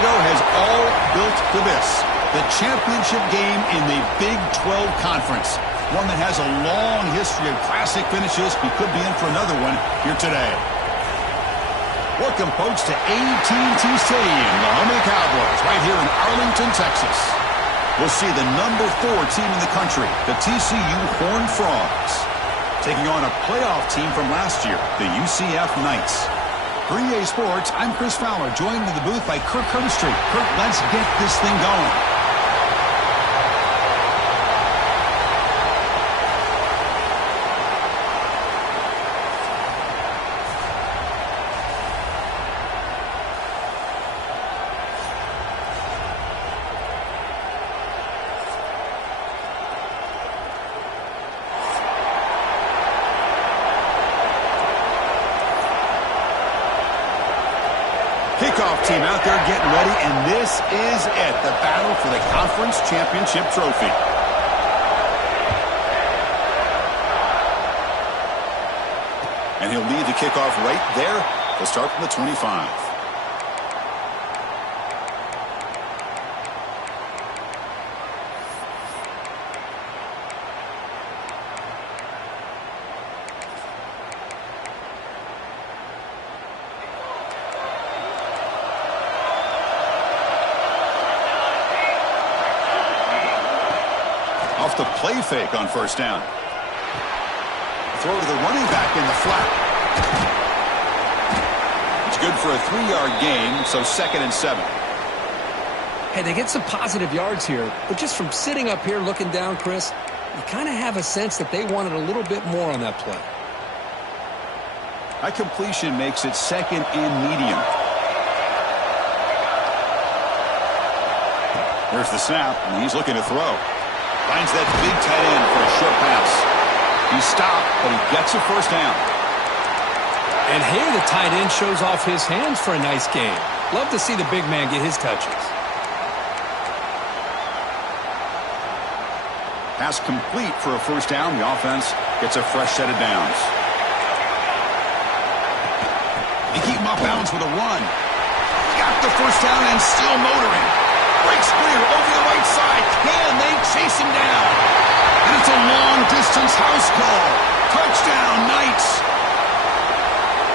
ago has all built to this. The championship game in the Big 12 Conference. One that has a long history of classic finishes. We could be in for another one here today. Welcome, folks, to AT&T Stadium, the home of the Cowboys, right here in Arlington, Texas. We'll see the number 4 team in the country, the TCU Horned Frogs, taking on a playoff team from last year, the UCF Knights. For EA Sports, I'm Chris Fowler, joined in the booth by Kirk Herbstreit. Kirk, let's get this thing going. Kickoff team out there getting ready, and this is it, the battle for the conference championship trophy. And he'll lead the kickoff right there. He'll start from the 25. Off the play fake on first down. Throw to the running back in the flat. It's good for a 3-yard gain, so 2nd and 7. Hey, they get some positive yards here, but just from sitting up here looking down, Chris, you kind of have a sense that they wanted a little bit more on that play. That completion makes it 2nd and medium. There's the snap, and he's looking to throw. Finds that big tight end for a short pass. He's stopped, but he gets a first down. And here the tight end shows off his hands for a nice game. Love to see the big man get his touches. Pass complete for a first down. The offense gets a fresh set of downs. They keep him off balance with a run. Got the first down and still motoring. Breaks clear over the right side. Can they chase him down? And it's a long-distance house call. Touchdown, Knights.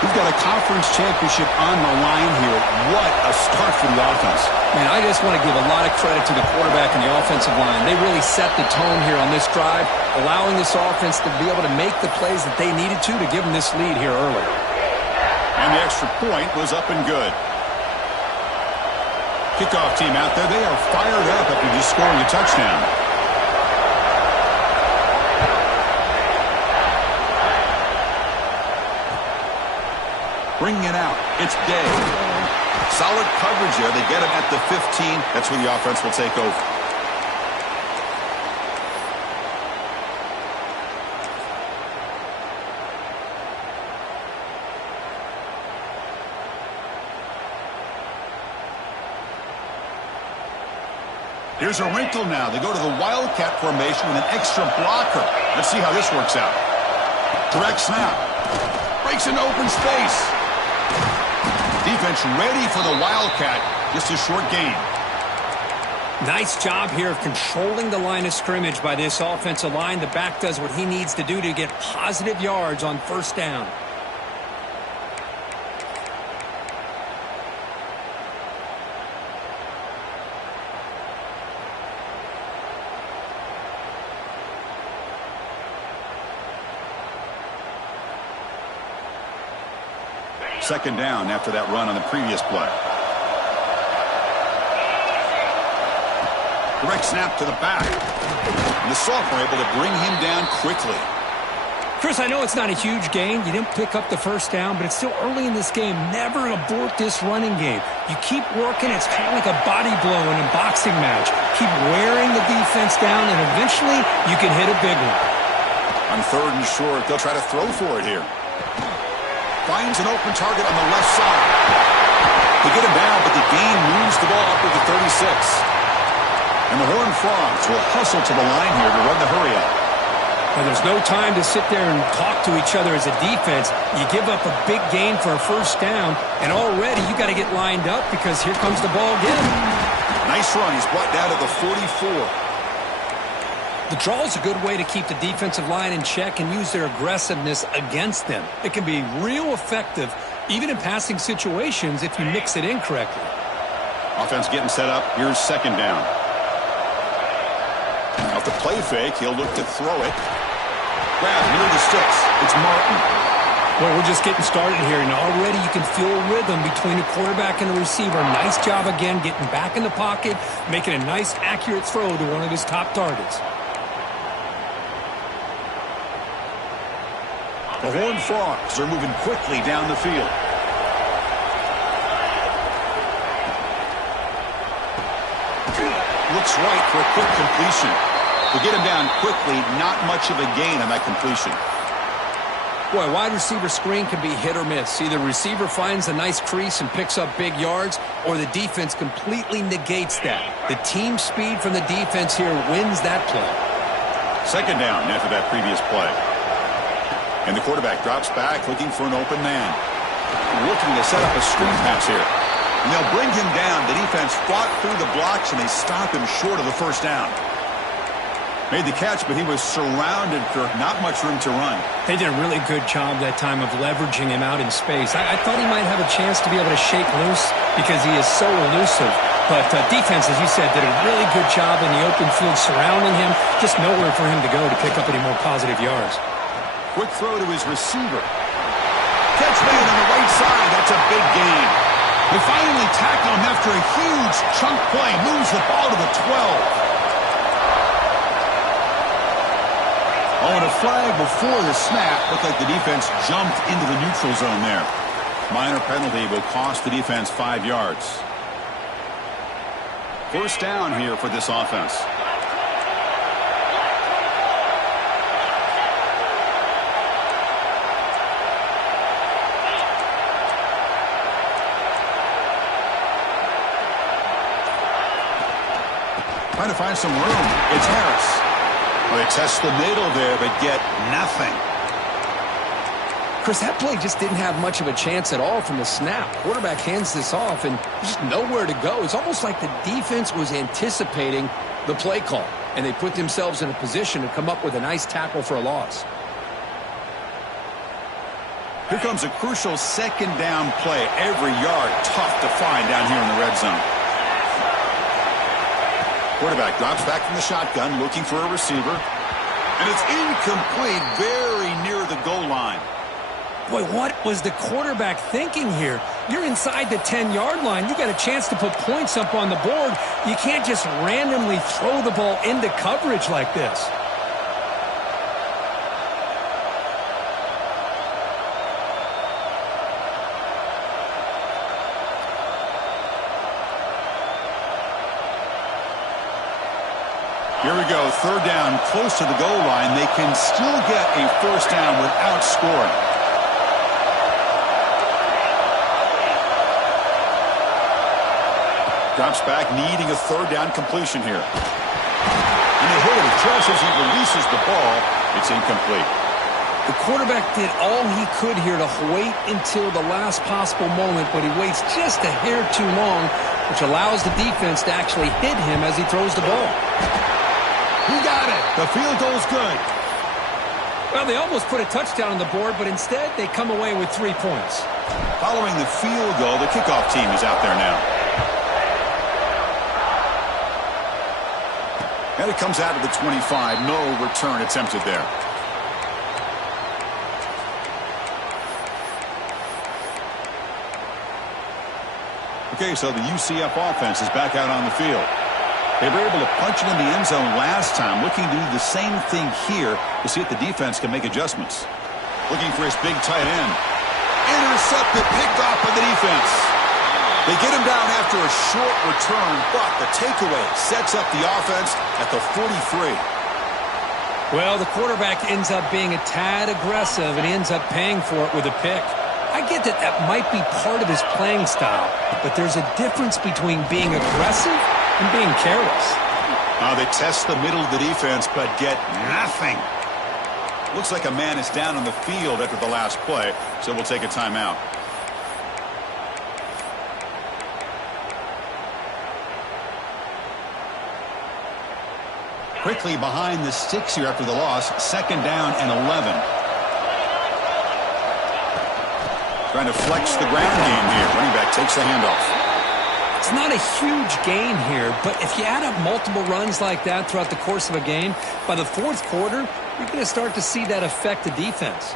We've got a conference championship on the line here. What a start for the offense. Man, I just want to give a lot of credit to the quarterback and the offensive line. They really set the tone here on this drive, allowing this offense to be able to make the plays that they needed to give them this lead here early. And the extra point was up and good. Kickoff team out there, they are fired up after just scoring a touchdown. Bringing it out, it's Day. Solid coverage there. They get him at the 15. That's where the offense will take over. Here's a wrinkle now. They go to the Wildcat formation with an extra blocker. Let's see how this works out. Direct snap. Breaks into open space. Defense ready for the Wildcat. Just a short gain. Nice job here of controlling the line of scrimmage by this offensive line. The back does what he needs to do to get positive yards on first down. Second down after that run on the previous play. Direct snap to the back. And the sophomore able to bring him down quickly. Chris, I know it's not a huge gain. You didn't pick up the first down, but it's still early in this game. Never abort this running game. You keep working. It's kind of like a body blow in a boxing match. Keep wearing the defense down, and eventually you can hit a big one. On 3rd and short, they'll try to throw for it here. Finds an open target on the left side. They get him down, but the gain moves the ball up to the 36. And the Horned Frogs will hustle to the line here to run the hurry up. Well, there's no time to sit there and talk to each other as a defense. You give up a big gain for a first down, and already you got to get lined up because here comes the ball again. Nice run. He's brought down to the 44. The draw is a good way to keep the defensive line in check and use their aggressiveness against them. It can be real effective, even in passing situations, if you mix it in correctly. Offense getting set up. Here's second down. Off the play fake, he'll look to throw it. Grab near the sticks. It's Martin. Well, we're just getting started here, and already you can feel a rhythm between the quarterback and the receiver. Nice job again getting back in the pocket, making a nice, accurate throw to one of his top targets. The Horned Frogs are moving quickly down the field. Looks right for a quick completion. To get him down quickly, not much of a gain on that completion. Boy, wide receiver screen can be hit or miss. Either receiver finds a nice crease and picks up big yards, or the defense completely negates that. The team speed from the defense here wins that play. Second down after that previous play. And the quarterback drops back looking for an open man. Looking to set up a screen pass here. And they'll bring him down. The defense fought through the blocks, and they stop him short of the first down. Made the catch, but he was surrounded for not much room to run. They did a really good job that time of leveraging him out in space. I thought he might have a chance to be able to shake loose because he is so elusive. But defense, as you said, did a really good job in the open field surrounding him. Just nowhere for him to go to pick up any more positive yards. Quick throw to his receiver. Catch made on the right side. That's a big gain. They finally tackle him after a huge chunk play. Moves the ball to the 12. Oh, and a flag before the snap. Looked like the defense jumped into the neutral zone there. Minor penalty will cost the defense 5 yards. First down here for this offense. Trying to find some room. It's Harris. Well, they test the middle there, but get nothing. Chris, that play just didn't have much of a chance at all from the snap. Quarterback hands this off, and there's just nowhere to go. It's almost like the defense was anticipating the play call, and they put themselves in a position to come up with a nice tackle for a loss. Here comes a crucial second down play. Every yard tough to find down here in the red zone. Quarterback drops back from the shotgun, looking for a receiver. And it's incomplete, very near the goal line. Boy, what was the quarterback thinking here? You're inside the 10-yard line. You got a chance to put points up on the board. You can't just randomly throw the ball into coverage like this. Here we go, third down, close to the goal line. They can still get a first down without scoring. Drops back, needing a third down completion here. And they hit him just as he releases the ball. It's incomplete. The quarterback did all he could here to wait until the last possible moment, but he waits just a hair too long, which allows the defense to actually hit him as he throws the ball. He got it. The field goal's good. Well, they almost put a touchdown on the board, but instead they come away with 3 points. Following the field goal, the kickoff team is out there now. And it comes out of the 25. No return attempted there. Okay, so the UCF offense is back out on the field. They were able to punch it in the end zone last time, looking to do the same thing here to see if the defense can make adjustments. Looking for his big tight end. Intercepted, picked off by the defense. They get him down after a short return, but the takeaway sets up the offense at the 43. Well, the quarterback ends up being a tad aggressive, and he ends up paying for it with a pick. I get that that might be part of his playing style, but there's a difference between being aggressive and being careless. They test the middle of the defense, but get nothing. Looks like a man is down on the field after the last play, so we'll take a timeout. Quickly behind the sticks here after the loss. 2nd down and 11. Trying to flex the ground game here. Running back takes the handoff. It's not a huge gain here, but if you add up multiple runs like that throughout the course of a game, by the 4th quarter, you're going to start to see that affect the defense.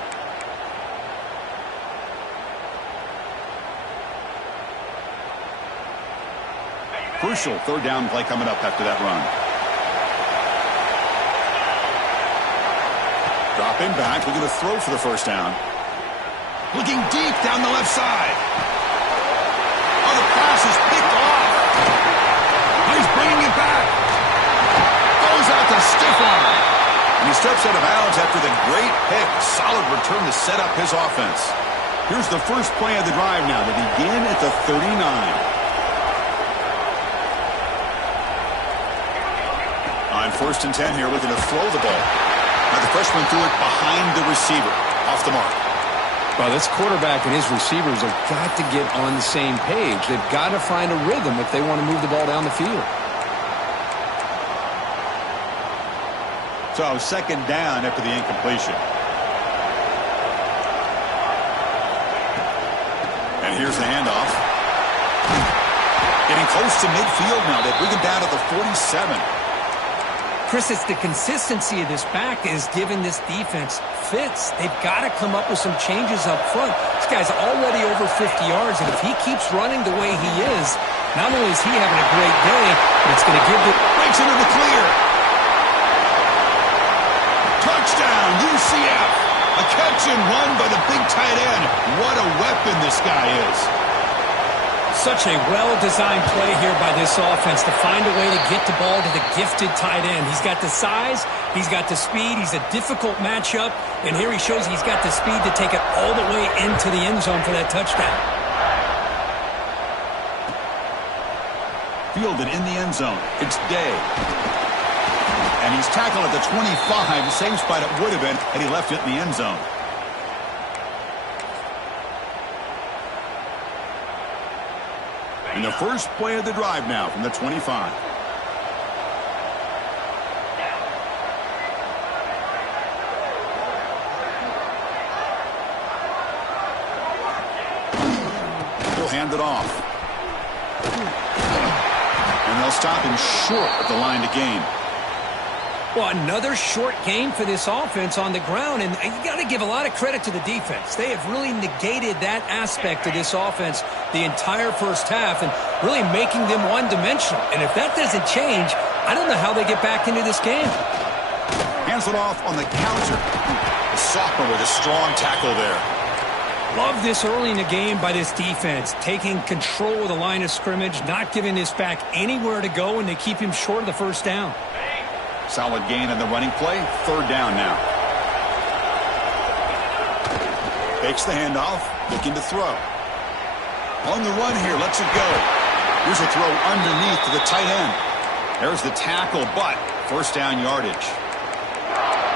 Crucial 3rd down play coming up after that run. Dropping back, looking to throw for the 1st down. Looking deep down the left side. Oh, the pass is picked off. He's bringing it back. Goes out to stiff arm. And he steps out of bounds after the great pick. Solid return to set up his offense. Here's the first play of the drive now. They begin at the 39. On 1st and 10 here, looking to throw the ball. Now the freshman threw it behind the receiver. Off the mark. Well, this quarterback and his receivers have got to get on the same page. They've got to find a rhythm if they want to move the ball down the field. So 2nd down after the incompletion. And here's the handoff. Getting close to midfield now. They bring him down at the 47. Chris, it's the consistency of this back is giving this defense fits. They've got to come up with some changes up front. This guy's already over 50 yards, and if he keeps running the way he is, not only is he having a great day, but it's going to give the... Breaks into the clear. Touchdown, UCF. A catch and run by the big tight end. What a weapon this guy is. Such a well-designed play here by this offense to find a way to get the ball to the gifted tight end. He's got the size, he's got the speed, he's a difficult matchup, and here he shows he's got the speed to take it all the way into the end zone for that touchdown. Fielded in the end zone. It's Day. And he's tackled at the 25, same spot it would have been had he left it in the end zone. And the first play of the drive now from the 25. He'll hand it off. And they'll stop him short of the line to gain. Well, another short game for this offense on the ground, and you got to give a lot of credit to the defense. They have really negated that aspect of this offense the entire first half and really making them one-dimensional. And if that doesn't change, I don't know how they get back into this game. Hands it off on the counter. The sophomore with a strong tackle there. Love this early in the game by this defense, taking control of the line of scrimmage, not giving this back anywhere to go, and they keep him short of the 1st down. Solid gain in the running play. 3rd down now. Takes the handoff. Looking to throw. On the run here. Lets it go. Here's a throw underneath to the tight end. There's the tackle, but 1st down yardage.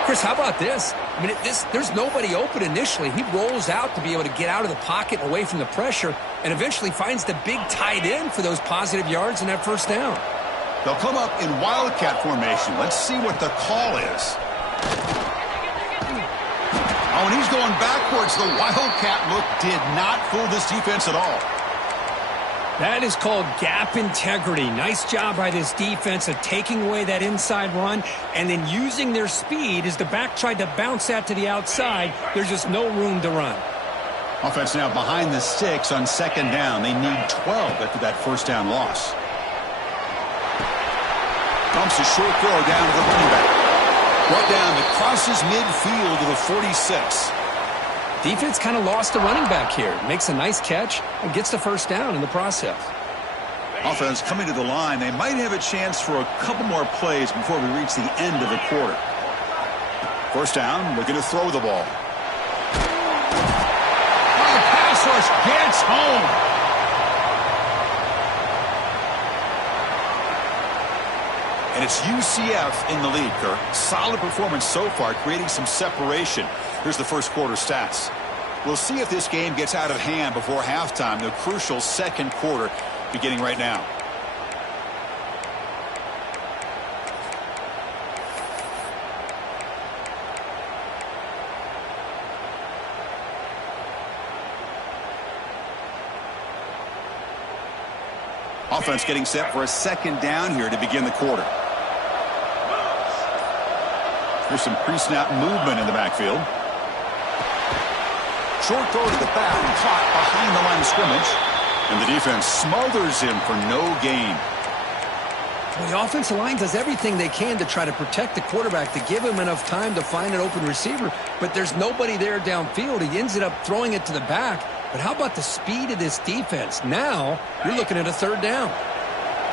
Chris, how about this? I mean, there's nobody open initially. He rolls out to be able to get out of the pocket away from the pressure and eventually finds the big tight end for those positive yards in that 1st down. They'll come up in wildcat formation. Let's see what the call is. Oh, and he's going backwards. The wildcat look did not fool this defense at all. That is called gap integrity. Nice job by this defense of taking away that inside run and then using their speed as the back tried to bounce that to the outside. There's just no room to run. Offense now behind the sticks on 2nd down. They need 12 after that 1st down loss. Pumps a short throw down to the running back. Brought down to crosses midfield to the 46. Defense kind of lost the running back here. Makes a nice catch and gets the 1st down in the process. Offense coming to the line. They might have a chance for a couple more plays before we reach the end of the quarter. 1st down, looking to throw the ball. Oh, the pass rush gets home. And it's UCF in the lead, Kirk. Solid performance so far, creating some separation. Here's the first quarter stats. We'll see if this game gets out of hand before halftime. The crucial second quarter beginning right now. Offense getting set for a second down here to begin the quarter. There's some pre-snap movement in the backfield. Short throw to the back and caught behind the line of scrimmage. And the defense smothers him for no gain. Well, the offensive line does everything they can to try to protect the quarterback, to give him enough time to find an open receiver. But there's nobody there downfield. He ends up throwing it to the back. But how about the speed of this defense? Now you're looking at a third down.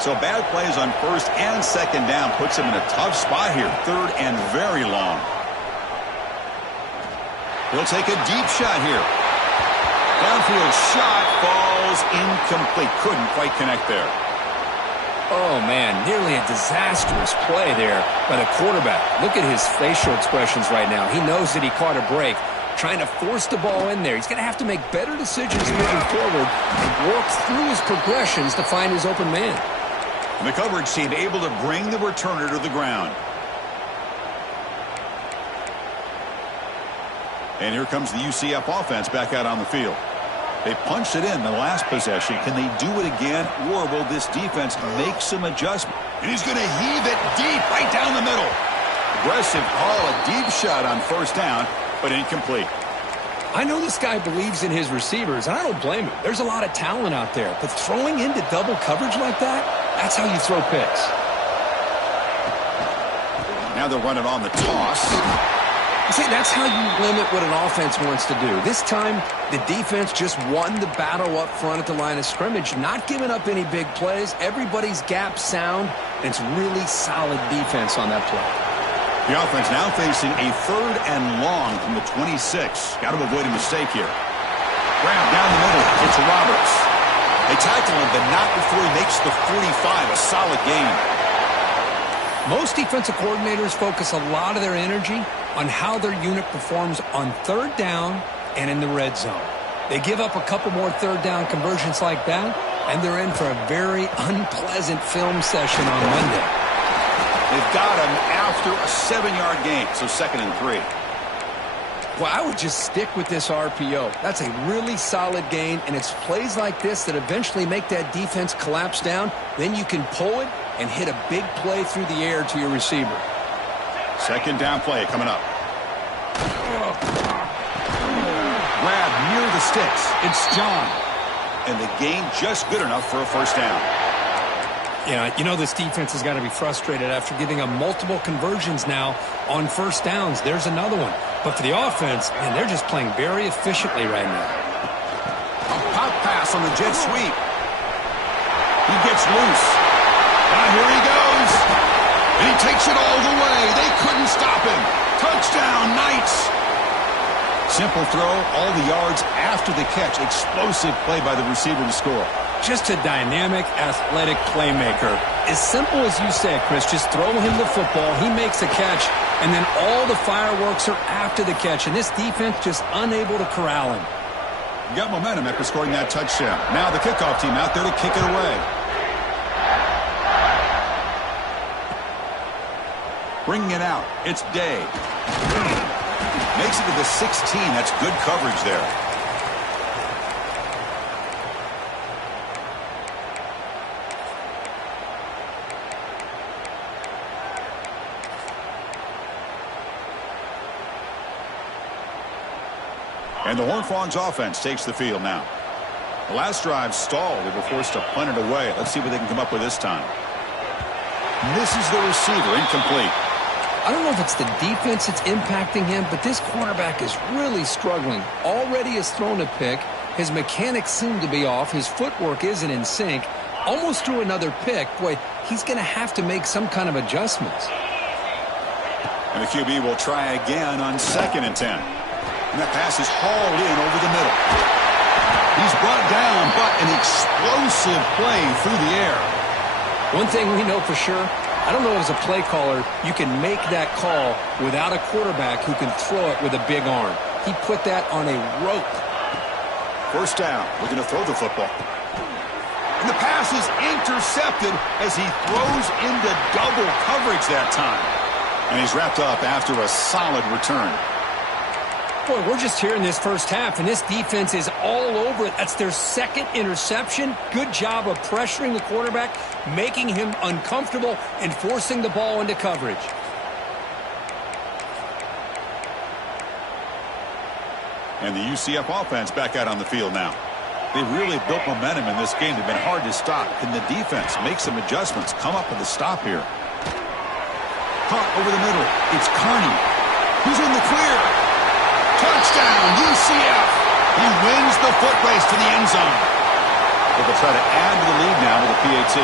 So bad plays on first and second down puts him in a tough spot here. Third and very long. He'll take a deep shot here. Downfield shot falls incomplete. Couldn't quite connect there. Oh, man, nearly a disastrous play there by the quarterback. Look at his facial expressions right now. He knows that he caught a break, trying to force the ball in there. He's going to have to make better decisions moving forward and work through his progressions to find his open man. And the coverage team able to bring the returner to the ground. And here comes the UCF offense back out on the field. They punched it in the last possession. Can they do it again, or will this defense make some adjustment? And he's going to heave it deep right down the middle. Aggressive call, a deep shot on first down, but incomplete. I know this guy believes in his receivers, and I don't blame him. There's a lot of talent out there, but throwing into double coverage like that, that's how you throw picks. Now they're running on the toss. See, that's how you limit what an offense wants to do. This time, the defense just won the battle up front at the line of scrimmage, not giving up any big plays. Everybody's gap sound, and it's really solid defense on that play. The offense now facing a third and long from the 26. Got to avoid a mistake here. Grab down the middle. It's Roberts. They tackle him, but not before he makes the 45. A solid gain. Most defensive coordinators focus a lot of their energy on how their unit performs on third down and in the red zone. They give up a couple more third down conversions like that, and they're in for a very unpleasant film session on Monday. They've got him after a 7-yard gain, so 2nd and 3. Well, I would just stick with this RPO. That's a really solid gain, and it's plays like this that eventually make that defense collapse down. Then you can pull it and hit a big play through the air to your receiver. Second down play coming up. Grab near the sticks. It's John. And the gain just good enough for a first down. Yeah, you know this defense has got to be frustrated after giving up multiple conversions now on first downs. There's another one. But for the offense, man, they're just playing very efficiently right now. A pop pass on the jet sweep. He gets loose. Now here he goes. And he takes it all the way. They couldn't stop him. Touchdown, Knights. Simple throw, all the yards after the catch. Explosive play by the receiver to score. Just a dynamic, athletic playmaker. As simple as you said, Chris, just throw him the football, he makes a catch, and then all the fireworks are after the catch, and this defense just unable to corral him. Got momentum after scoring that touchdown. Now the kickoff team out there to kick it away. Bringing it out, it's Day. Makes it to the 16. That's good coverage there. And the Horned Frogs offense takes the field now. The last drive stalled. They were forced to punt it away. Let's see what they can come up with this time. Misses the receiver, incomplete. I don't know if it's the defense that's impacting him, but this quarterback is really struggling. Already has thrown a pick. His mechanics seem to be off. His footwork isn't in sync. Almost threw another pick. Boy, he's going to have to make some kind of adjustments. And the QB will try again on 2nd and 10. And that pass is hauled in over the middle. He's brought down, but an explosive play through the air. One thing we know for sure, I don't know as a play caller you can make that call without a quarterback who can throw it with a big arm. He put that on a rope. First down. Looking to throw the football. And the pass is intercepted as he throws into double coverage that time. And he's wrapped up after a solid return. Boy, we're just here in this first half, and this defense is all over it. That's their second interception. Good job of pressuring the quarterback, making him uncomfortable, and forcing the ball into coverage. And the UCF offense back out on the field now. They've really built momentum in this game. They've been hard to stop. Can the defense make some adjustments? Come up with a stop here. Caught over the middle. It's Carney. Who's in the clear? Touchdown, UCF. He wins the foot race to the end zone. But they'll try to add to the lead now with a PAT.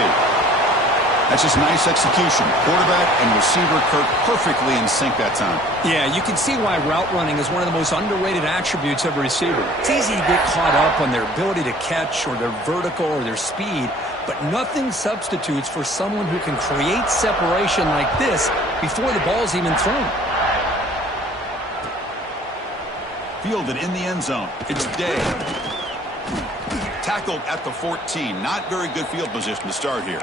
That's just nice execution. Quarterback and receiver Kirk perfectly in sync that time. Yeah, you can see why route running is one of the most underrated attributes of a receiver. It's easy to get caught up on their ability to catch or their vertical or their speed, but nothing substitutes for someone who can create separation like this before the ball's even thrown. Fielded in the end zone. It's Day. Tackled at the 14. Not very good field position to start here.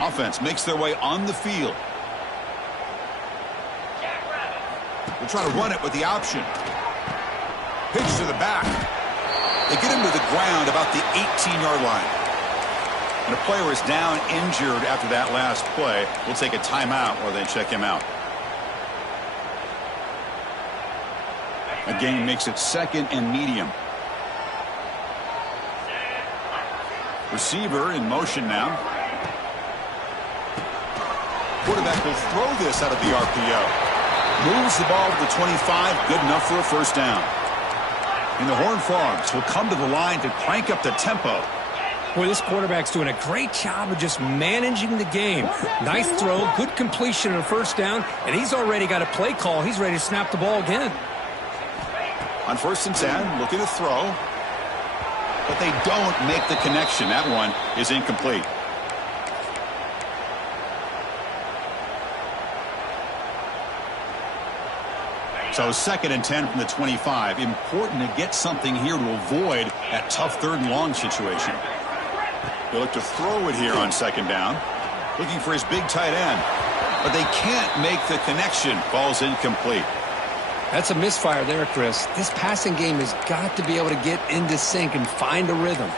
Offense makes their way on the field. They'll try to run it with the option. Pitch to the back. They get him to the ground about the 18-yard line. And a player is down injured after that last play. We'll take a timeout while they check him out. A gain makes it second and medium. Receiver in motion now. Quarterback will throw this out of the RPO. Moves the ball to the 25. Good enough for a first down. And the Horned Frogs will come to the line to crank up the tempo. Boy, this quarterback's doing a great job of just managing the game. Nice throw, good completion on a first down, and he's already got a play call. He's ready to snap the ball again. On 1st and 10, looking to throw. But they don't make the connection. That one is incomplete. So 2nd and 10 from the 25. Important to get something here to avoid that tough 3rd and long situation. He'll look to throw it here on 2nd down. Looking for his big tight end. But they can't make the connection. Ball's incomplete. That's a misfire there, Chris. This passing game has got to be able to get into sync and find a rhythm.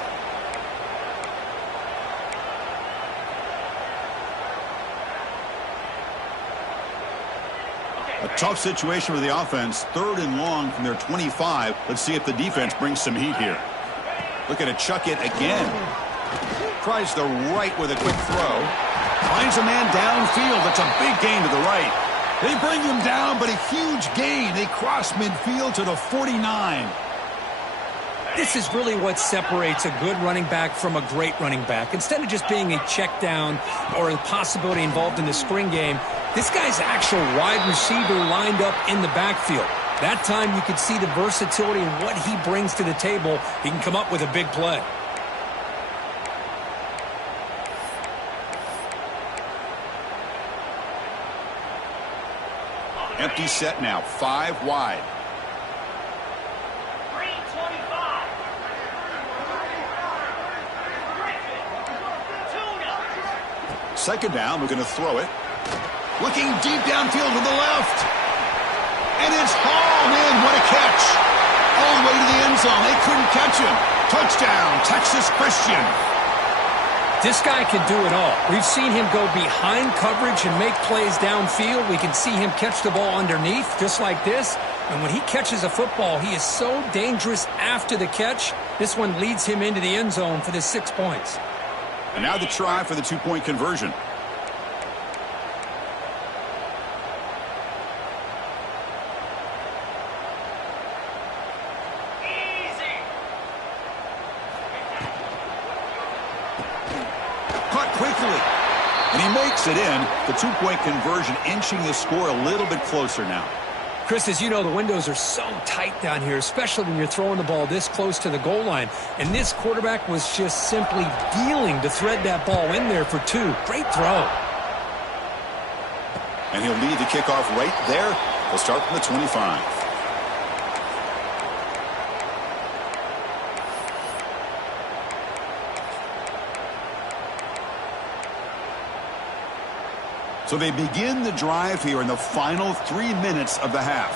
A tough situation for the offense. 3rd and long from their 25. Let's see if the defense brings some heat here. Looking to chuck it again. Tries the right with a quick throw. Finds a man downfield. That's a big gain to the right. They bring him down, but a huge gain. They cross midfield to the 49. This is really what separates a good running back from a great running back. Instead of just being a check down or a possibility involved in the screen game, this guy's actual wide receiver lined up in the backfield. That time you could see the versatility and what he brings to the table. He can come up with a big play. Empty set now, 5 wide. Second down, we're going to throw it. Looking deep downfield to the left. And it's hauled in. What a catch. All the way to the end zone. They couldn't catch him. Touchdown, Texas Christian. This guy can do it all. We've seen him go behind coverage and make plays downfield. We can see him catch the ball underneath, just like this. And when he catches a football, he is so dangerous after the catch. This one leads him into the end zone for the 6 points. And now the try for the 2-point conversion. And he makes it in. The 2-point conversion inching the score a little bit closer now. Chris, as you know, the windows are so tight down here, especially when you're throwing the ball this close to the goal line. And this quarterback was just simply dealing to thread that ball in there for two. Great throw. And he'll lead the kickoff right there. He'll start from the 25. So they begin the drive here in the final 3 minutes of the half.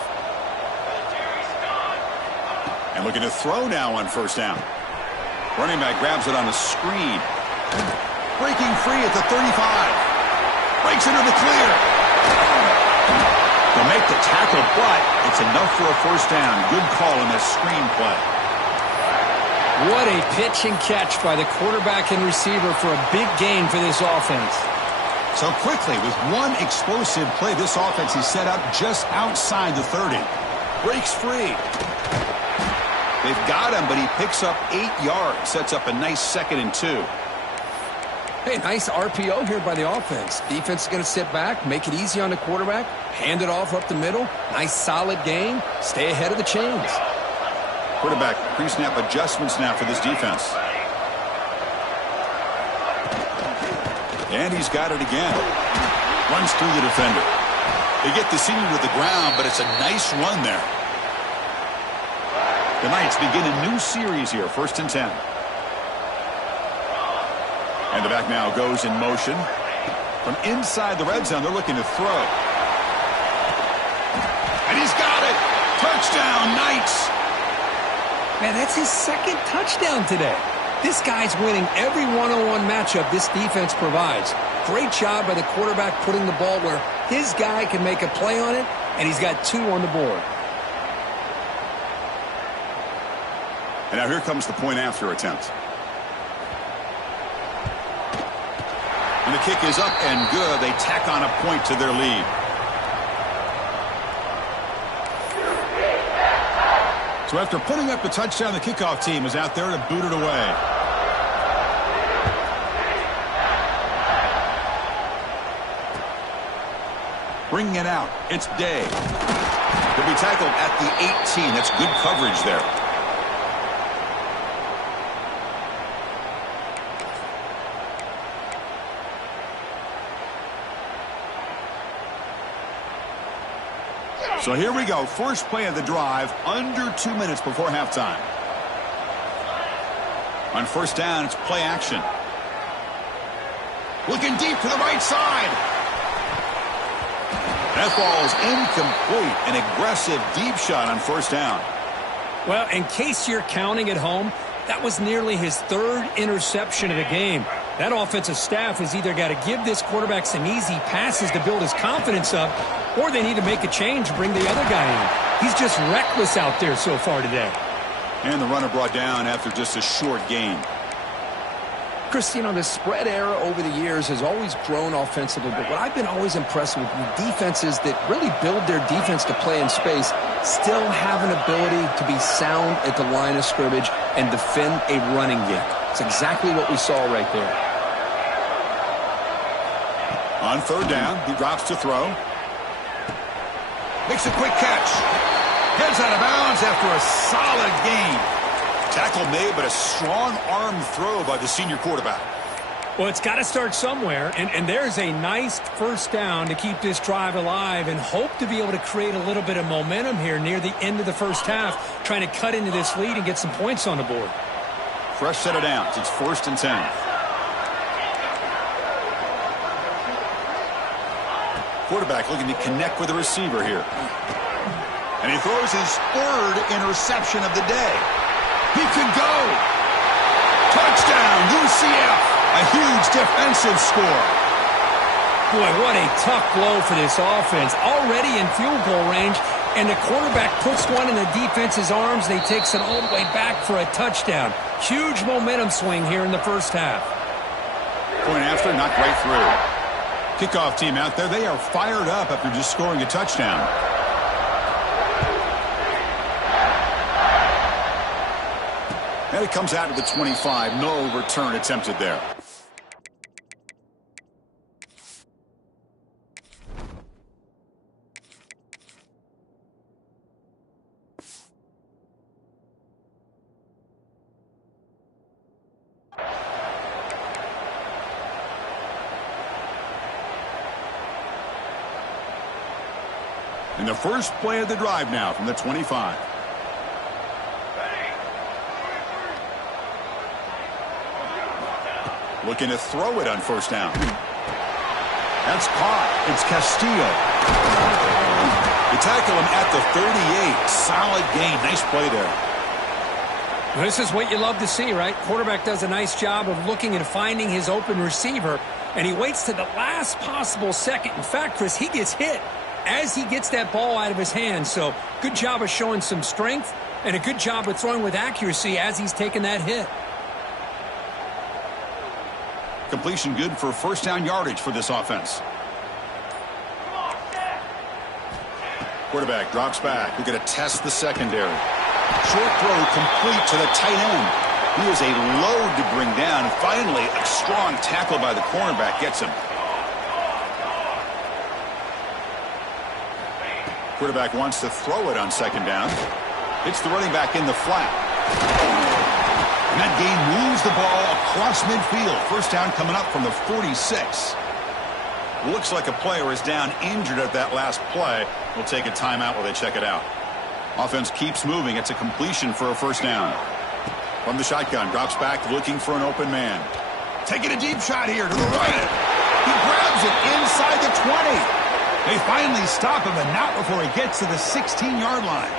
And looking to throw now on first down. Running back grabs it on the screen. Breaking free at the 35. Breaks into the clear. They'll make the tackle, but it's enough for a first down. Good call on this screen play. What a pitch and catch by the quarterback and receiver for a big gain for this offense. So quickly, with one explosive play, this offense is set up just outside the 30. Breaks free. They've got him, but he picks up 8 yards. Sets up a nice 2nd and 2. Hey, nice RPO here by the offense. Defense is going to sit back, make it easy on the quarterback, hand it off up the middle. Nice solid gain. Stay ahead of the chains. Quarterback pre-snap adjustments now for this defense. And he's got it again. Runs through the defender. They get the senior to the ground, but it's a nice run there. The Knights begin a new series here, 1st and 10. And the back now goes in motion. From inside the red zone, they're looking to throw. And he's got it! Touchdown, Knights! Man, that's his 2nd touchdown today. This guy's winning every one-on-one matchup this defense provides. Great job by the quarterback putting the ball where his guy can make a play on it, and he's got 2 on the board. And now here comes the point after attempt. And the kick is up and good. They tack on a point to their lead. So after putting up the touchdown, the kickoff team is out there to boot it away. Bringing it out, it's Day. He'll be tackled at the 18. That's good coverage there. So here we go. First play of the drive, under 2 minutes before halftime. On first down, it's play action. Looking deep to the right side. That ball is incomplete. An aggressive deep shot on first down. Well, in case you're counting at home, that was nearly his 3rd interception of the game. That offensive staff has either got to give this quarterback some easy passes to build his confidence up, or they need to make a change to bring the other guy in. He's just reckless out there so far today. And the runner brought down after just a short gain. Chris, you know, the spread era over the years has always grown offensively, but what I've been always impressed with defenses that really build their defense to play in space still have an ability to be sound at the line of scrimmage and defend a running game. It's exactly what we saw right there. On third down, he drops to throw. Makes a quick catch. Heads out of bounds after a solid gain. Tackle made, but a strong arm throw by the senior quarterback. Well, it's got to start somewhere, and there's a nice first down to keep this drive alive and hope to be able to create a little bit of momentum here near the end of the first half, trying to cut into this lead and get some points on the board. Fresh set of downs. It's 1st and 10. Quarterback looking to connect with the receiver here. And he throws his 3rd interception of the day. He can go. Touchdown, UCF. A huge defensive score. Boy, what a tough blow for this offense. Already in field goal range, and the quarterback puts one in the defense's arms. They takes it all the way back for a touchdown. Huge momentum swing here in the first half. Point after, knocked right through. Kickoff team out there, they are fired up after just scoring a touchdown. And it comes out to the 25. No return attempted there. And the first play of the drive now from the 25. Looking to throw it on first down. That's caught. It's Castillo. They tackle him at the 38. Solid gain. Nice play there. This is what you love to see, right? Quarterback does a nice job of looking and finding his open receiver, and he waits to the last possible second. In fact, Chris, he gets hit as he gets that ball out of his hands. So good job of showing some strength and a good job of throwing with accuracy as he's taking that hit. Completion good for first down yardage for this offense. Quarterback drops back. We're going to test the secondary. Short throw complete to the tight end. He is a load to bring down. Finally, a strong tackle by the cornerback gets him. Quarterback wants to throw it on second down. Hits the running back in the flat. And that gain moves the ball across midfield. First down coming up from the 46. Looks like a player is down injured at that last play. We'll take a timeout while they check it out. Offense keeps moving. It's a completion for a first down. From the shotgun, drops back looking for an open man. Taking a deep shot here to the right. He grabs it inside the 20. They finally stop him, and not before he gets to the 16-yard line.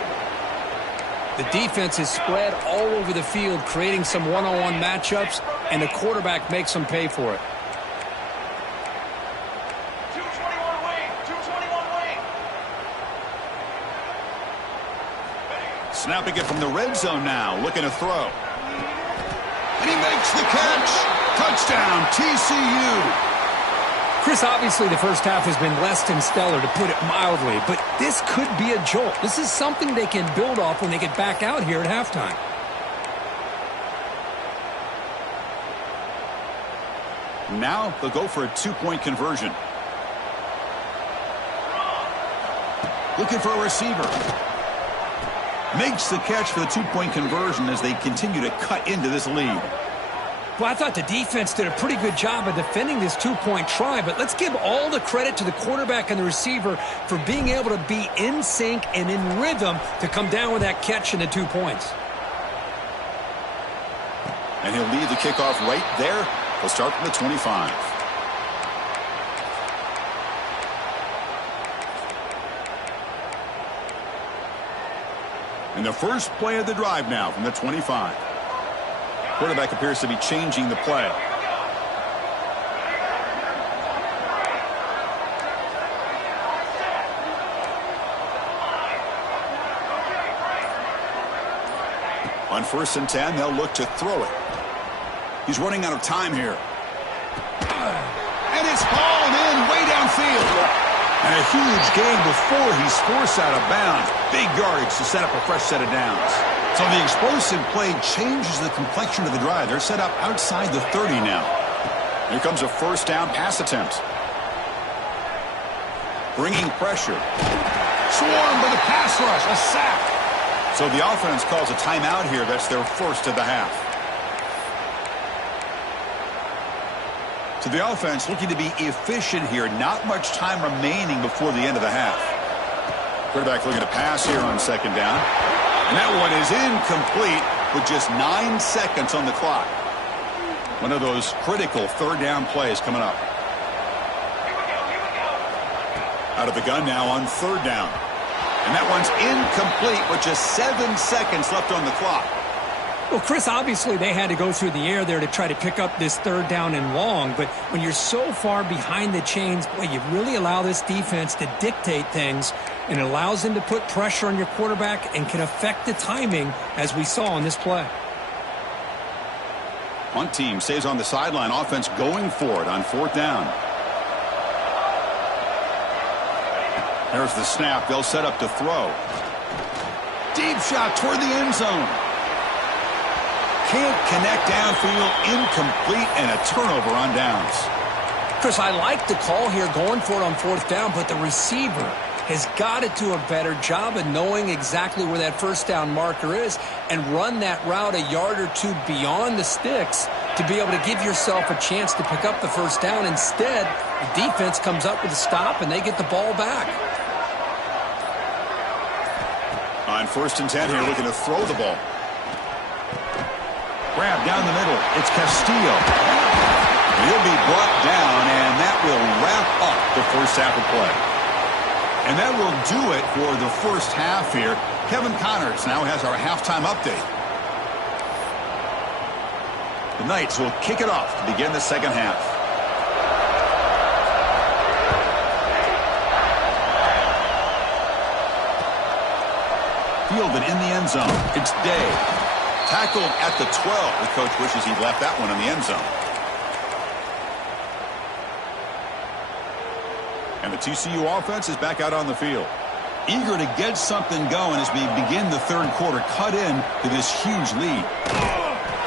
The defense is spread all over the field, creating some one-on-one matchups, and the quarterback makes them pay for it. Snapping it from the red zone now, looking to throw. And he makes the catch. Touchdown, TCU. Chris, obviously the first half has been less than stellar, to put it mildly, but this could be a jolt. This is something they can build off when they get back out here at halftime. Now they'll go for a two-point conversion. Looking for a receiver. Makes the catch for the two-point conversion as they continue to cut into this lead. Well, I thought the defense did a pretty good job of defending this two-point try, but let's give all the credit to the quarterback and the receiver for being able to be in sync and in rhythm to come down with that catch and the 2 points. And he'll lead the kickoff right there. He'll start from the 25. And the first play of the drive now from the 25. Quarterback appears to be changing the play. On 1st and 10, they'll look to throw it. He's running out of time here. And it's hauled in way downfield. And a huge gain before he's forced out of bounds. Big yardage to set up a fresh set of downs. So the explosive play changes the complexion of the drive. They're set up outside the 30 now. Here comes a first down pass attempt. Bringing pressure. Swarmed by the pass rush. A sack. So the offense calls a timeout here. That's their first of the half. So the offense looking to be efficient here. Not much time remaining before the end of the half. Quarterback looking to pass here on second down. And that one is incomplete with just 9 seconds on the clock. One of those critical third down plays coming up. Out of the gun now on third down. And that one's incomplete with just 7 seconds left on the clock. Well, Chris, obviously they had to go through the air there to try to pick up this third down and long, but when you're so far behind the chains, boy, you really allow this defense to dictate things, and it allows them to put pressure on your quarterback and can affect the timing, as we saw on this play. Punt team stays on the sideline. Offense going for it on fourth down. There's the snap. They'll set up to throw. Deep shot toward the end zone. Can't connect downfield, incomplete, and a turnover on downs. Chris, I like the call here going for it on fourth down, but the receiver has got to do a better job of knowing exactly where that first down marker is and run that route a yard or two beyond the sticks to be able to give yourself a chance to pick up the first down. Instead, the defense comes up with a stop, and they get the ball back. On 1st and 10 here, looking to throw the ball. Grab down the middle. It's Castillo. He'll be brought down, and that will wrap up the first half of play. And that will do it for the first half here. Kevin Connors now has our halftime update. The Knights will kick it off to begin the second half. Fielded in the end zone. It's Day. Tackled at the 12. The coach wishes he'd left that one in the end zone. And the TCU offense is back out on the field. Eager to get something going as we begin the third quarter. Cut in to this huge lead.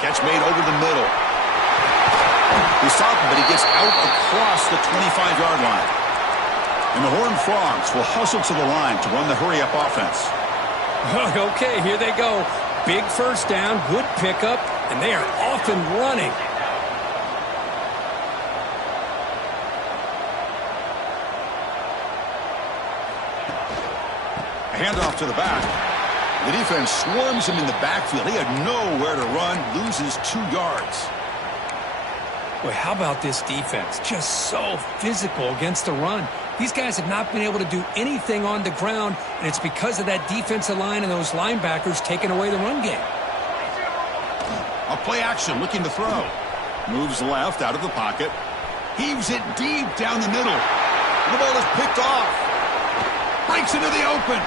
Catch made over the middle. They stop him, but he gets out across the 25-yard line. And the Horned Frogs will hustle to the line to run the hurry-up offense. Okay, here they go. Big first down, good pickup, and they are off and running. A handoff to the back. The defense swarms him in the backfield. He had nowhere to run, loses 2 yards. Boy, how about this defense? Just so physical against the run. These guys have not been able to do anything on the ground, and it's because of that defensive line and those linebackers taking away the run game. A play action, looking to throw. Moves left out of the pocket. Heaves it deep down the middle. The ball is picked off. Breaks into the open.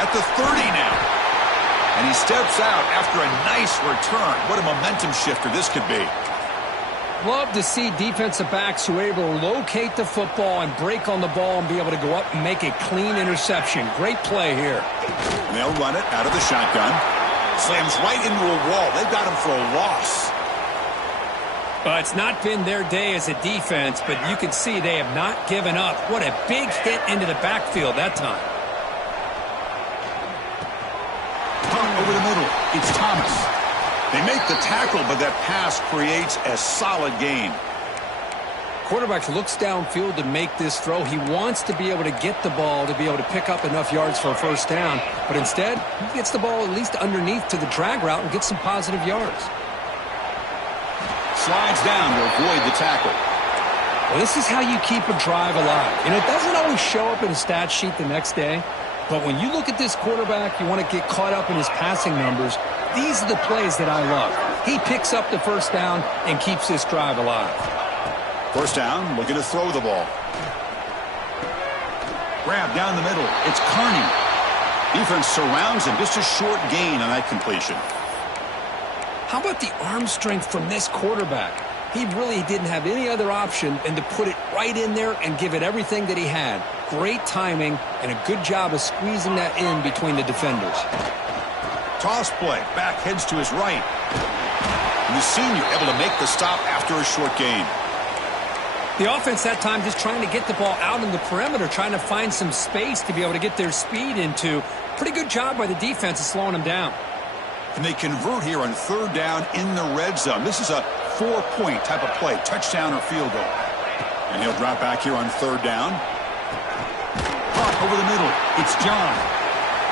At the 30 now. And he steps out after a nice return. What a momentum shifter this could be. Love to see defensive backs who are able to locate the football and break on the ball and be able to go up and make a clean interception. Great play here. And they'll run it out of the shotgun. Slams right into a wall. They've got him for a loss. It's not been their day as a defense, but you can see they have not given up. What a big hit into the backfield that time. Over the middle. It's Thomas. They make the tackle, but that pass creates a solid gain. Quarterback looks downfield to make this throw. He wants to be able to get the ball to be able to pick up enough yards for a first down, but instead, he gets the ball at least underneath to the drag route and gets some positive yards. Slides down to avoid the tackle. Well, this is how you keep a drive alive. You know, it doesn't always show up in a stat sheet the next day, but when you look at this quarterback, you want to get caught up in his passing numbers. These are the plays that I love. He picks up the first down and keeps this drive alive. First down, looking to throw the ball. Grab down the middle. It's Carney. Defense surrounds him. Just a short gain on that completion. How about the arm strength from this quarterback? He really didn't have any other option than to put it right in there and give it everything that he had. Great timing and a good job of squeezing that in between the defenders. Toss play. Back heads to his right. And the senior able to make the stop after a short gain. The offense that time just trying to get the ball out in the perimeter, trying to find some space to be able to get their speed into. Pretty good job by the defense of slowing them down. And they convert here on third down in the red zone. This is a 4-point type of play, touchdown or field goal. And he'll drop back here on third down. Caught over the middle. It's John.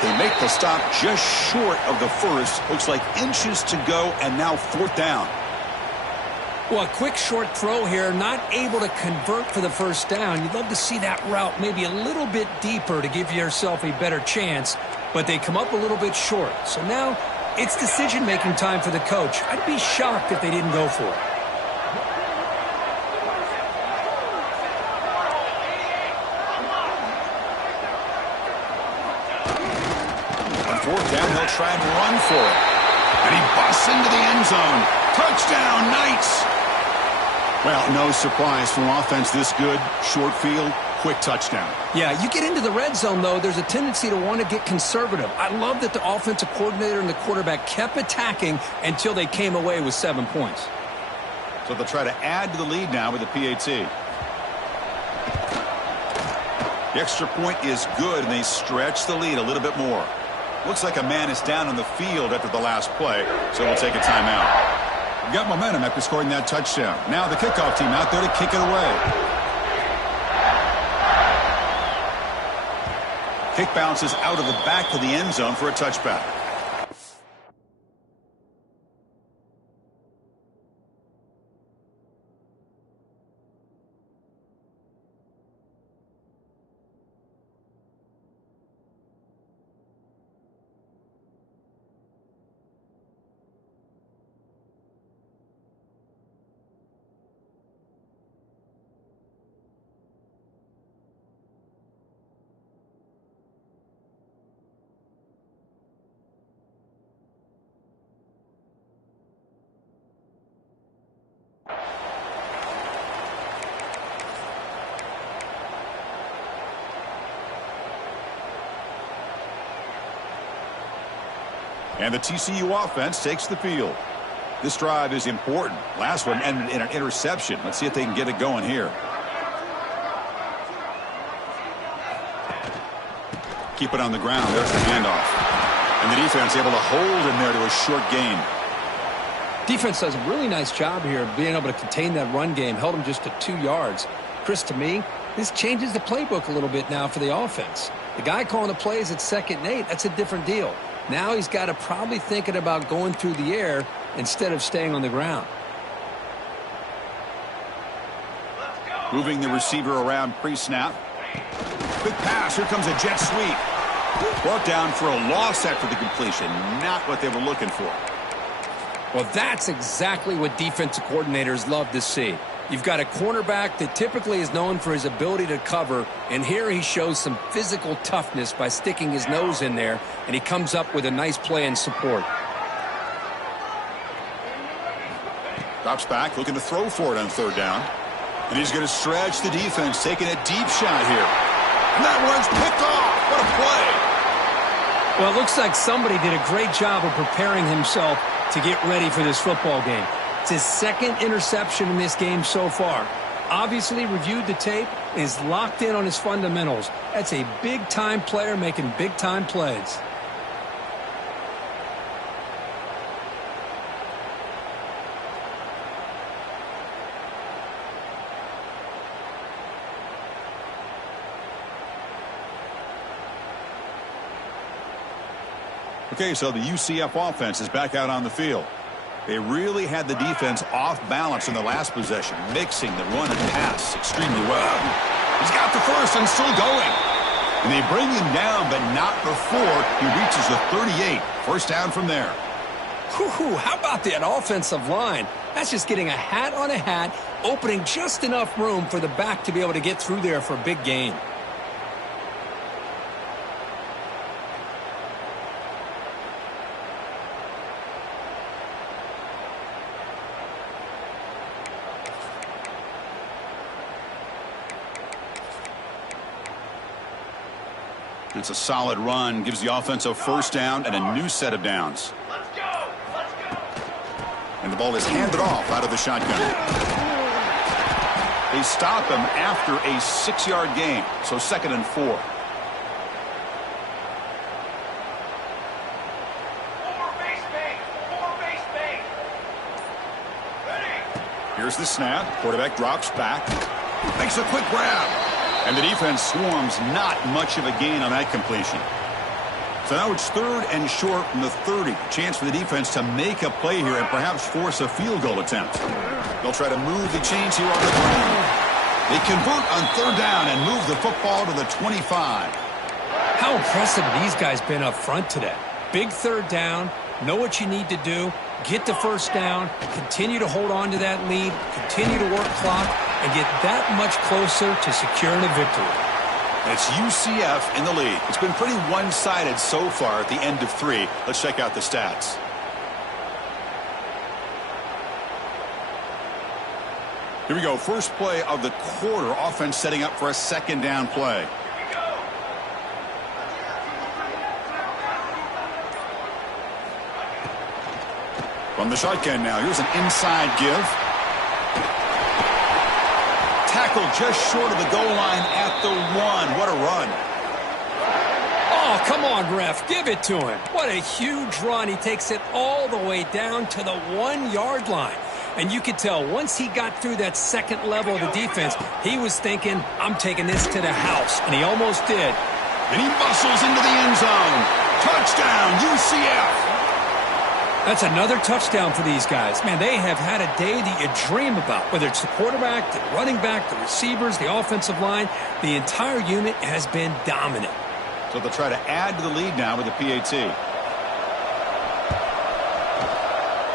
They make the stop just short of the first. Looks like inches to go, and now fourth down. Well, a quick short throw here, not able to convert for the first down. You'd love to see that route maybe a little bit deeper to give yourself a better chance, but they come up a little bit short. So now it's decision-making time for the coach. I'd be shocked if they didn't go for it. Fourth down, he'll try and run for it. And he busts into the end zone. Touchdown, Knights! Well, no surprise from offense this good. Short field, quick touchdown. Yeah, you get into the red zone, though, there's a tendency to want to get conservative. I love that the offensive coordinator and the quarterback kept attacking until they came away with 7 points. So they'll try to add to the lead now with the PAT. The extra point is good, and they stretch the lead a little bit more. Looks like a man is down on the field after the last play, so we'll take a timeout. Got momentum after scoring that touchdown. Now the kickoff team out there to kick it away. Kick bounces out of the back of the end zone for a touchback. And the TCU offense takes the field. This drive is important. Last one ended in an interception. Let's see if they can get it going here. Keep it on the ground. There's the handoff. And the defense able to hold him there to a short gain. Defense does a really nice job here of being able to contain that run game. Held him just to 2 yards. Chris, to me, this changes the playbook a little bit now for the offense. The guy calling the plays at 2nd and 8, that's a different deal. Now he's got to probably thinking about going through the air instead of staying on the ground. Moving the receiver around pre-snap. Quick pass. Here comes a jet sweep. Brought down for a loss after the completion. Not what they were looking for. Well, that's exactly what defensive coordinators love to see. You've got a cornerback that typically is known for his ability to cover, and here he shows some physical toughness by sticking his nose in there, and he comes up with a nice play and support. Drops back, looking to throw for it on 3rd down. And he's going to stretch the defense, taking a deep shot here. And that one's picked off. What a play. Well, it looks like somebody did a great job of preparing himself to get ready for this football game. It's his 2nd interception in this game so far. Obviously reviewed the tape and is locked in on his fundamentals. That's a big-time player making big-time plays. Okay, so the UCF offense is back out on the field. They really had the defense off balance in the last possession, mixing the run and pass extremely well. He's got the first and still going. And they bring him down, but not before he reaches the 38. First down from there. Whew, how about that offensive line? That's just getting a hat on a hat, opening just enough room for the back to be able to get through there for a big gain. It's a solid run, gives the offense a first down and a new set of downs. Let's go! Let's go! And the ball is handed off out of the shotgun. They stop him after a 6-yard gain, so 2nd and 4. Here's the snap. Quarterback drops back. Makes a quick grab. And the defense swarms, not much of a gain on that completion. So now it's 3rd and short from the 30. Chance for the defense to make a play here and perhaps force a field goal attempt. They'll try to move the chains here on the ground. They convert on 3rd down and move the football to the 25. How impressive have these guys been up front today? Big 3rd down, know what you need to do, get the first down, continue to hold on to that lead, continue to work clock, and get that much closer to securing a victory. It's UCF in the lead. It's been pretty one-sided so far at the end of 3. Let's check out the stats. Here we go. First play of the quarter. Offense setting up for a 2nd down play. From the shotgun now. Here's an inside give. Tackled just short of the goal line at the 1. What a run. Oh, come on, ref. Give it to him. What a huge run. He takes it all the way down to the 1-yard line. And you could tell once he got through that 2nd level of the defense, he was thinking, I'm taking this to the house. And he almost did. And he muscles into the end zone. Touchdown, UCF. That's another touchdown for these guys. Man, they have had a day that you dream about. Whether it's the quarterback, the running back, the receivers, the offensive line, the entire unit has been dominant. So they'll try to add to the lead now with the PAT.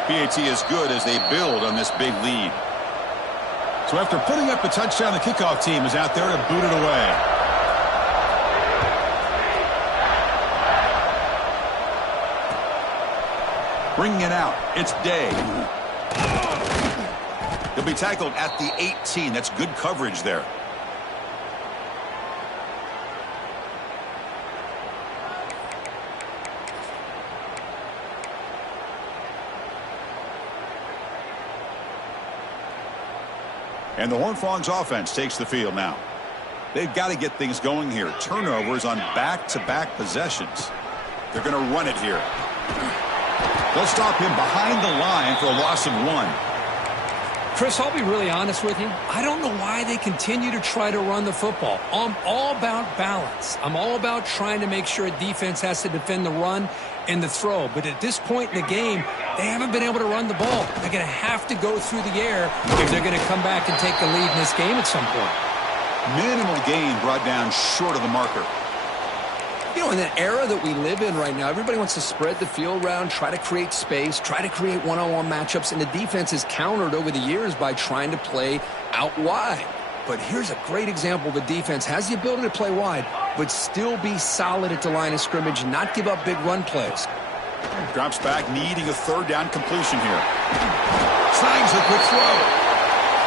PAT is good as they build on this big lead. So after putting up the touchdown, the kickoff team is out there to boot it away. Bringing it out, it's Day. He'll be tackled at the 18. That's good coverage there. And the Horned Frogs offense takes the field now. They've got to get things going here. Turnovers on back-to-back possessions. They're going to run it here. They'll stop him behind the line for a loss of 1. Chris, I'll be really honest with you. I don't know why they continue to try to run the football. I'm all about balance. I'm all about trying to make sure a defense has to defend the run and the throw. But at this point in the game, they haven't been able to run the ball. They're going to have to go through the air if they're going to come back and take the lead in this game at some point. Minimal gain brought down short of the marker. You know, in the era that we live in right now, everybody wants to spread the field around, try to create space, try to create one-on-one matchups, and the defense is countered over the years by trying to play out wide. But here's a great example. The defense has the ability to play wide, but still be solid at the line of scrimmage and not give up big run plays. Drops back, needing a third down completion here. Snags a quick throw.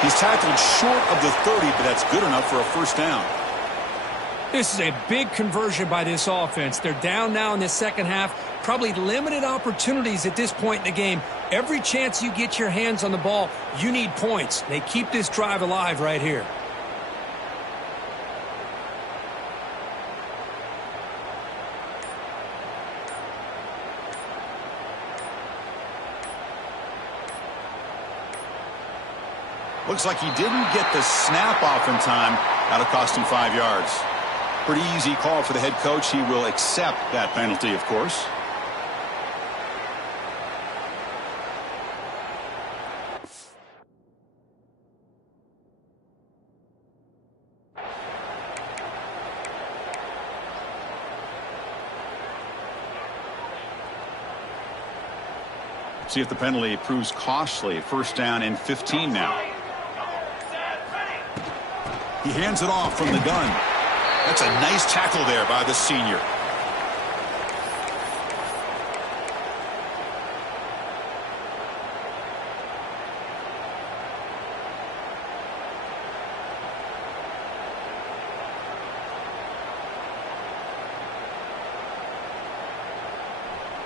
He's tackled short of the 30, but that's good enough for a first down. This is a big conversion by this offense. They're down now in the second half. Probably limited opportunities at this point in the game. Every chance you get your hands on the ball, you need points. They keep this drive alive right here. Looks like he didn't get the snap off in time. That'll cost him 5 yards. Pretty easy call for the head coach. He will accept that penalty, of course. See if the penalty proves costly. First down and 15 now. He hands it off from the gun. That's a nice tackle there by the senior.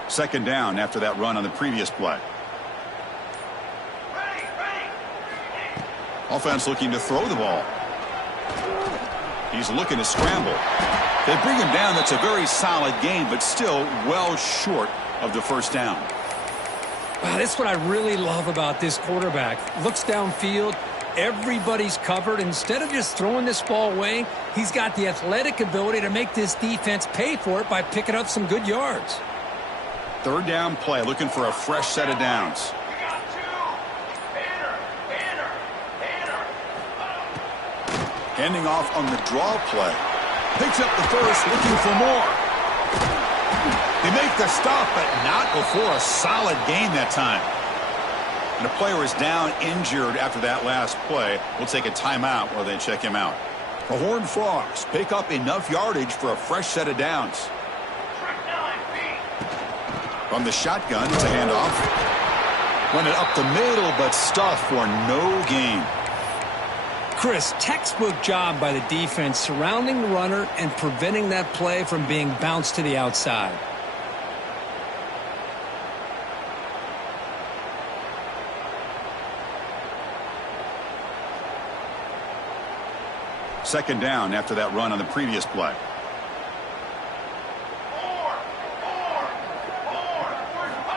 Second down after that run on the previous play. Offense looking to throw the ball. He's looking to scramble. They bring him down. That's a very solid gain, but still well short of the first down. Wow, that's what I really love about this quarterback. Looks downfield. Everybody's covered. Instead of just throwing this ball away, he's got the athletic ability to make this defense pay for it by picking up some good yards. Third down play, looking for a fresh set of downs. Handing off on the draw play. Picks up the first, looking for more. They make the stop, but not before a solid gain that time. And a player is down injured after that last play. We'll take a timeout while they check him out. The Horned Frogs pick up enough yardage for a fresh set of downs. From the shotgun, it's a handoff. Run it up the middle, but stuffed for no gain. Chris, textbook job by the defense surrounding the runner and preventing that play from being bounced to the outside. Second down after that run on the previous play.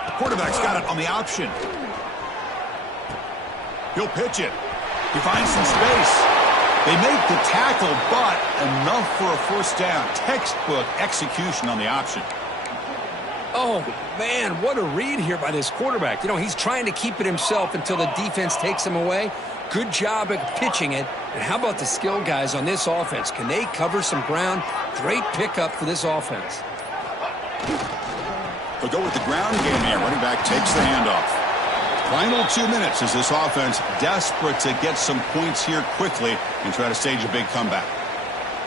The quarterback's got it on the option. He'll pitch it. He finds some space. They make the tackle, but enough for a first down. Textbook execution on the option. Oh, man, what a read here by this quarterback. You know, he's trying to keep it himself until the defense takes him away. Good job at pitching it. And how about the skill guys on this offense? Can they cover some ground? Great pickup for this offense. They'll go with the ground game here. Running back takes the handoff. Final 2 minutes as this offense desperate to get some points here quickly and try to stage a big comeback.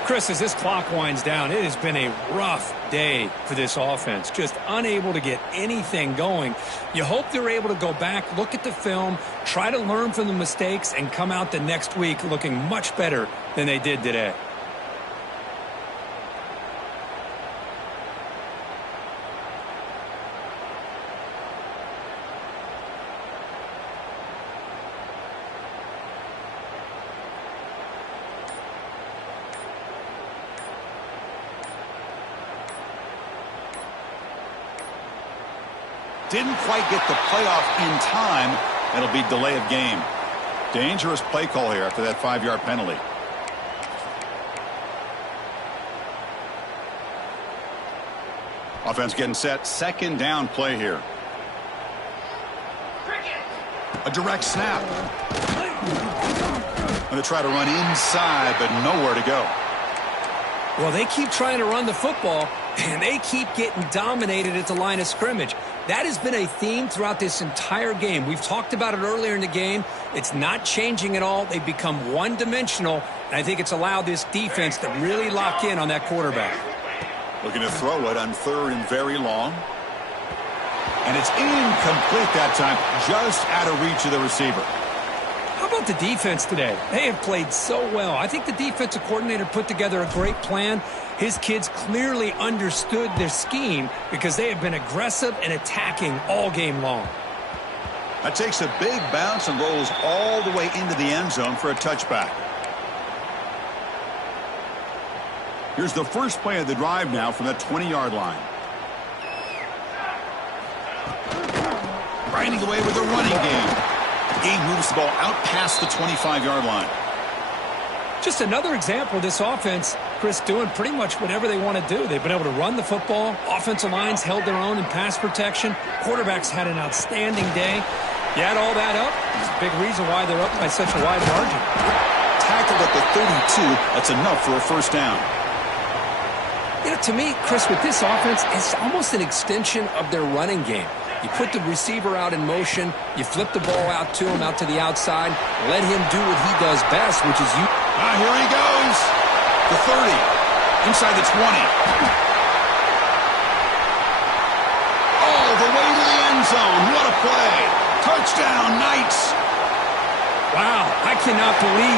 Chris, as this clock winds down, it has been a rough day for this offense. Just unable to get anything going. You hope they're able to go back, look at the film, try to learn from the mistakes, and come out the next week looking much better than they did today. Didn't quite get the playoff in time. That'll be delay of game. Dangerous play call here after that 5-yard penalty. Offense getting set. Second down play here. A direct snap. Going to try to run inside, but nowhere to go. Well, they keep trying to run the football, and they keep getting dominated at the line of scrimmage. That has been a theme throughout this entire game. We've talked about it earlier in the game. It's not changing at all. They've become one-dimensional, and I think it's allowed this defense to really lock in on that quarterback. Looking to throw it on 3rd and very long. And it's incomplete that time, just out of reach of the receiver. How about the defense today? They have played so well. I think the defensive coordinator put together a great plan. His kids clearly understood their scheme because they have been aggressive and attacking all game long. That takes a big bounce and rolls all the way into the end zone for a touchback. Here's the first play of the drive now from that 20-yard line. Grinding away with a running game. Game moves the ball out past the 25-yard line. Just another example of this offense, Chris, doing pretty much whatever they want to do. They've been able to run the football. Offensive lines held their own in pass protection. Quarterbacks had an outstanding day. You add all that up, it's a big reason why they're up by such a wide margin. Tackled at the 32, that's enough for a first down. You know, to me, Chris, with this offense, it's almost an extension of their running game. You put the receiver out in motion, you flip the ball out to him, out to the outside, let him do what he does best, which is you. Here he goes. The 30, inside the 20. All the way to the end zone. What a play. Touchdown, Knights. Wow, I cannot believe